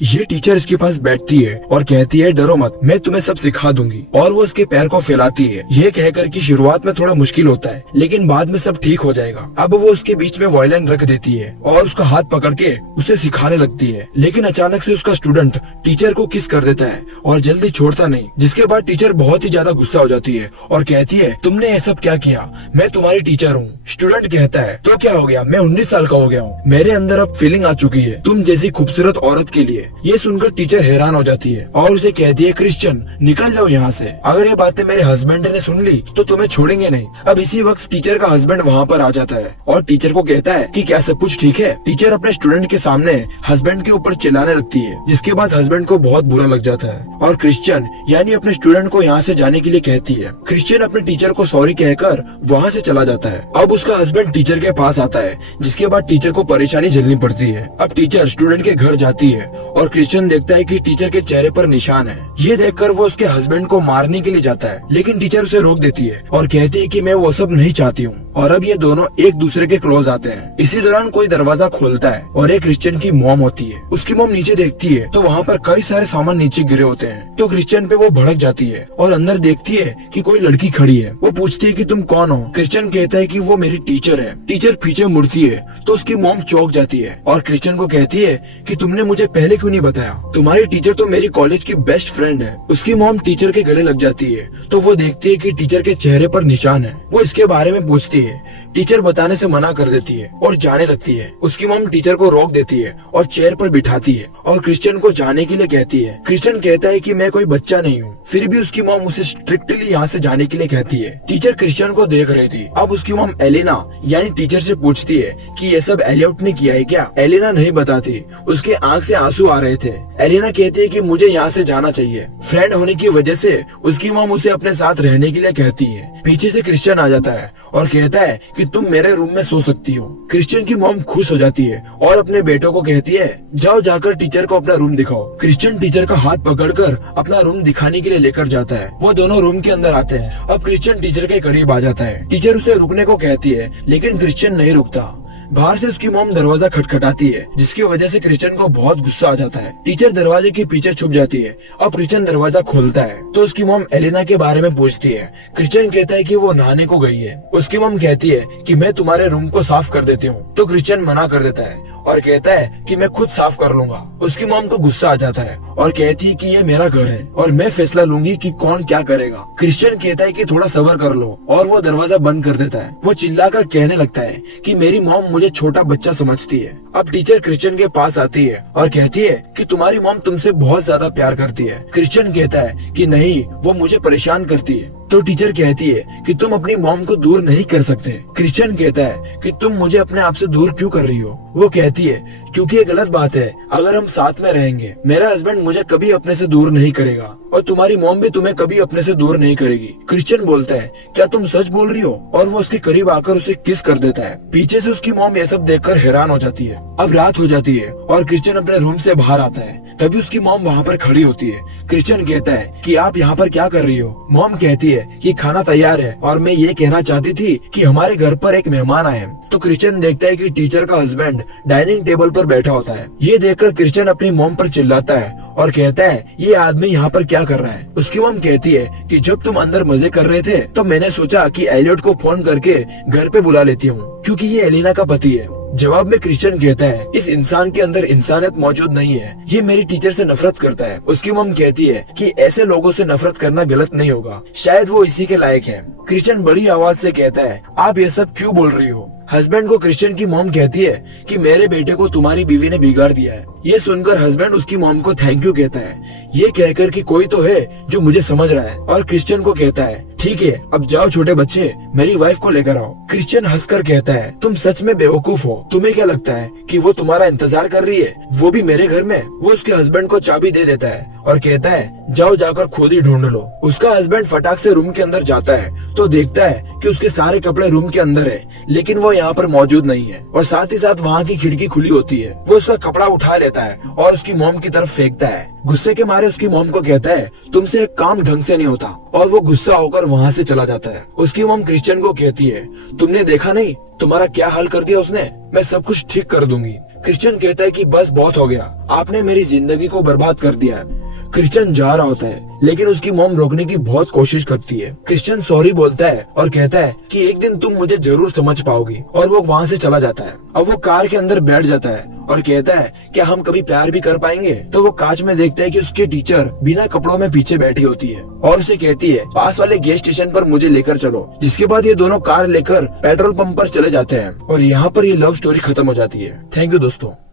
ये टीचर इसके पास बैठती है और कहती है डरो मत, मैं तुम्हें सब सिखा दूंगी। और वो उसके पैर को फैलाती है, ये कहकर कि शुरुआत में थोड़ा मुश्किल होता है लेकिन बाद में सब ठीक हो जाएगा। अब वो उसके बीच में वायलिन रख देती है और उसका हाथ पकड़ के उसे सिखाने लगती है, लेकिन अचानक से उसका स्टूडेंट टीचर को किस कर देता है और जल्दी छोड़ता नहीं। जिसके बाद टीचर बहुत ही ज्यादा गुस्सा हो जाती है और कहती है तुमने ये सब क्या किया, मैं तुम्हारी टीचर हूँ। स्टूडेंट कहता है तो क्या हो गया, मैं 19 साल का हो गया हूँ, मेरे अंदर अब फीलिंग आ चुकी है तुम जैसी खूबसूरत औरत के लिए। ये सुनकर टीचर हैरान हो जाती है और उसे कहती है क्रिश्चियन निकल जाओ यहाँ से, अगर ये बातें मेरे हस्बैंड ने सुन ली तो तुम्हें छोड़ेंगे नहीं। अब इसी वक्त टीचर का हस्बैंड वहाँ पर आ जाता है और टीचर को कहता है कि क्या सब कुछ ठीक है। टीचर अपने स्टूडेंट के सामने हस्बैंड के ऊपर चिल्लाने लगती है, जिसके बाद हस्बैंड को बहुत बुरा लग जाता है और क्रिश्चियन यानी अपने स्टूडेंट को यहाँ से जाने के लिए कहती है। क्रिश्चियन अपने टीचर को सॉरी कहकर वहाँ से चला जाता है। अब उसका हस्बैंड टीचर के पास आता है, जिसके बाद टीचर को परेशानी झेलनी पड़ती है। अब टीचर स्टूडेंट के घर जाती है और क्रिश्चियन देखता है कि टीचर के चेहरे पर निशान है। ये देखकर वो उसके हस्बैंड को मारने के लिए जाता है, लेकिन टीचर उसे रोक देती है और कहती है कि मैं वो सब नहीं चाहती हूँ। और अब ये दोनों एक दूसरे के क्लोज आते हैं। इसी दौरान कोई दरवाजा खोलता है और एक क्रिश्चियन की मॉम होती है। उसकी मॉम नीचे देखती है तो वहाँ पर कई सारे सामान नीचे गिरे होते हैं, तो क्रिश्चियन पे वो भड़क जाती है और अंदर देखती है कि कोई लड़की खड़ी है। वो पूछती है कि तुम कौन हो। क्रिश्चियन कहता है कि वो मेरी टीचर है। टीचर पीछे मुड़ती है तो उसकी मॉम चौंक जाती है और क्रिश्चियन को कहती है कि तुमने मुझे पहले क्यों नहीं बताया, तुम्हारी टीचर तो मेरी कॉलेज की बेस्ट फ्रेंड है। उसकी मॉम टीचर के गले लग जाती है तो वो देखती है कि टीचर के चेहरे पर निशान है। वो इसके बारे में पूछती है, टीचर बताने से मना कर देती है और जाने लगती है। उसकी मॉम टीचर को रोक देती है और चेयर पर बिठाती है और क्रिश्चियन को जाने के लिए कहती है। क्रिश्चियन कहता है कि मैं कोई बच्चा नहीं हूँ, फिर भी उसकी मॉम उसे स्ट्रिक्टली यहाँ से जाने के लिए कहती है। टीचर क्रिश्चियन को देख रही थी। अब उसकी मॉम एलेना यानी टीचर से पूछती है कि ये सब एलियट ने किया है क्या। एलेना नहीं बताती, उसके आंख से आंसू आ रहे थे। एलेना कहती है कि मुझे यहाँ से जाना चाहिए। फ्रेंड होने की वजह से उसकी मॉम उसे अपने साथ रहने के लिए कहती है। पीछे से क्रिश्चियन आ जाता है और कहता है कि तुम मेरे रूम में सो सकती हो। क्रिश्चियन की मॉम खुश हो जाती है और अपने बेटों को कहती है जाओ जाकर टीचर को अपना रूम दिखाओ। क्रिश्चियन टीचर का हाथ पकड़कर अपना रूम दिखाने के लिए लेकर जाता है। वो दोनों रूम के अंदर आते हैं। अब क्रिश्चियन टीचर के करीब आ जाता है। टीचर उसे रुकने को कहती है लेकिन क्रिश्चियन नहीं रुकता। बाहर से उसकी मॉम दरवाजा खटखटाती है, जिसकी वजह से क्रिश्चियन को बहुत गुस्सा आ जाता है। टीचर दरवाजे के पीछे छुप जाती है। अब क्रिश्चियन दरवाजा खोलता है तो उसकी मॉम एलेना के बारे में पूछती है। क्रिश्चियन कहता है कि वो नहाने को गई है। उसकी मॉम कहती है कि मैं तुम्हारे रूम को साफ कर देती हूँ, तो क्रिश्चियन मना कर देता है और कहता है कि मैं खुद साफ कर लूंगा। उसकी मॉम को गुस्सा आ जाता है और कहती है कि ये मेरा घर है और मैं फैसला लूंगी कि कौन क्या करेगा। क्रिश्चियन कहता है कि थोड़ा सब्र कर लो और वो दरवाजा बंद कर देता है। वो चिल्लाकर कहने लगता है कि मेरी मॉम मुझे छोटा बच्चा समझती है। अब टीचर क्रिश्चियन के पास आती है और कहती है कि तुम्हारी मॉम तुमसे बहुत ज्यादा प्यार करती है। क्रिश्चियन कहता है कि नहीं, वो मुझे परेशान करती है। तो टीचर कहती है कि तुम अपनी मॉम को दूर नहीं कर सकते। क्रिश्चियन कहता है कि तुम मुझे अपने आप से दूर क्यों कर रही हो। वो कहती है क्योंकि ये गलत बात है, अगर हम साथ में रहेंगे मेरा हस्बैंड मुझे कभी अपने से दूर नहीं करेगा और तुम्हारी मॉम भी तुम्हें कभी अपने से दूर नहीं करेगी। क्रिश्चियन बोलता है क्या तुम सच बोल रही हो, और वो उसके करीब आकर उसे किस कर देता है। पीछे से उसकी मॉम ये सब देखकर हैरान हो जाती है। अब रात हो जाती है और क्रिश्चियन अपने रूम से बाहर आता है। तभी उसकी मॉम वहाँ पर खड़ी होती है। क्रिश्चियन कहता है कि आप यहाँ पर क्या कर रही हो। मॉम कहती है कि खाना तैयार है और मैं ये कहना चाहती थी कि हमारे घर पर एक मेहमान आए। तो क्रिश्चियन देखता है कि टीचर का हस्बैंड डाइनिंग टेबल पर बैठा होता है। ये देखकर क्रिश्चियन अपनी मॉम पर चिल्लाता है और कहता है ये आदमी यहाँ पर क्या कर रहा है। उसकी मॉम कहती है कि जब तुम अंदर मजे कर रहे थे तो मैंने सोचा कि एलियट को फोन करके घर पे बुला लेती हूँ, क्योंकि ये एलिना का पति है। जवाब में क्रिश्चियन कहता है इस इंसान के अंदर इंसानियत मौजूद नहीं है, ये मेरी टीचर से नफरत करता है। उसकी मॉम कहती है कि ऐसे लोगों से नफरत करना गलत नहीं होगा, शायद वो इसी के लायक है। क्रिश्चियन बड़ी आवाज से कहता है आप ये सब क्यों बोल रही हो। हस्बैंड को क्रिश्चियन की मॉम कहती है कि मेरे बेटे को तुम्हारी बीवी ने बिगाड़ दिया है। ये सुनकर हस्बैंड उसकी मॉम को थैंक यू कहता है, ये कहकर कि कोई तो है जो मुझे समझ रहा है। और क्रिश्चियन को कहता है ठीक है अब जाओ छोटे बच्चे, मेरी वाइफ को लेकर आओ। क्रिश्चियन हंसकर कहता है तुम सच में बेवकूफ हो, तुम्हें क्या लगता है कि वो तुम्हारा इंतजार कर रही है, वो भी मेरे घर में। वो उसके हस्बैंड को चाबी दे देता है और कहता है जाओ जाकर खुद ही ढूंढ लो। उसका हस्बैंड फटाक से रूम के अंदर जाता है तो देखता है कि उसके सारे कपड़े रूम के अंदर है, लेकिन वो यहाँ पर मौजूद नहीं है और साथ ही साथ वहाँ की खिड़की खुली होती है। वो उसका कपड़ा उठा लेता है और उसकी मॉम की तरफ फेंकता है। गुस्से के मारे उसकी मॉम को कहता है तुमसे एक काम ढंग से नहीं होता, और वो गुस्सा होकर वहाँ से चला जाता है। उसकी मॉम क्रिश्चियन को कहती है तुमने देखा नहीं तुम्हारा क्या हाल कर दिया उसने, मैं सब कुछ ठीक कर दूंगी। क्रिश्चियन कहता है कि बस बहुत हो गया, आपने मेरी जिंदगी को बर्बाद कर दिया है। क्रिश्चियन जा रहा होता है लेकिन उसकी मॉम रोकने की बहुत कोशिश करती है। क्रिश्चियन सॉरी बोलता है और कहता है कि एक दिन तुम मुझे जरूर समझ पाओगी, और वो वहाँ से चला जाता है। अब वो कार के अंदर बैठ जाता है और कहता है क्या हम कभी प्यार भी कर पाएंगे। तो वो कांच में देखता है कि उसकी टीचर बिना कपड़ों में पीछे बैठी होती है और उसे कहती है पास वाले गैस स्टेशन पर मुझे लेकर चलो। जिसके बाद ये दोनों कार लेकर पेट्रोल पंप पर चले जाते हैं और यहाँ पर ये लव स्टोरी खत्म हो जाती है। थैंक यू दोस्तों।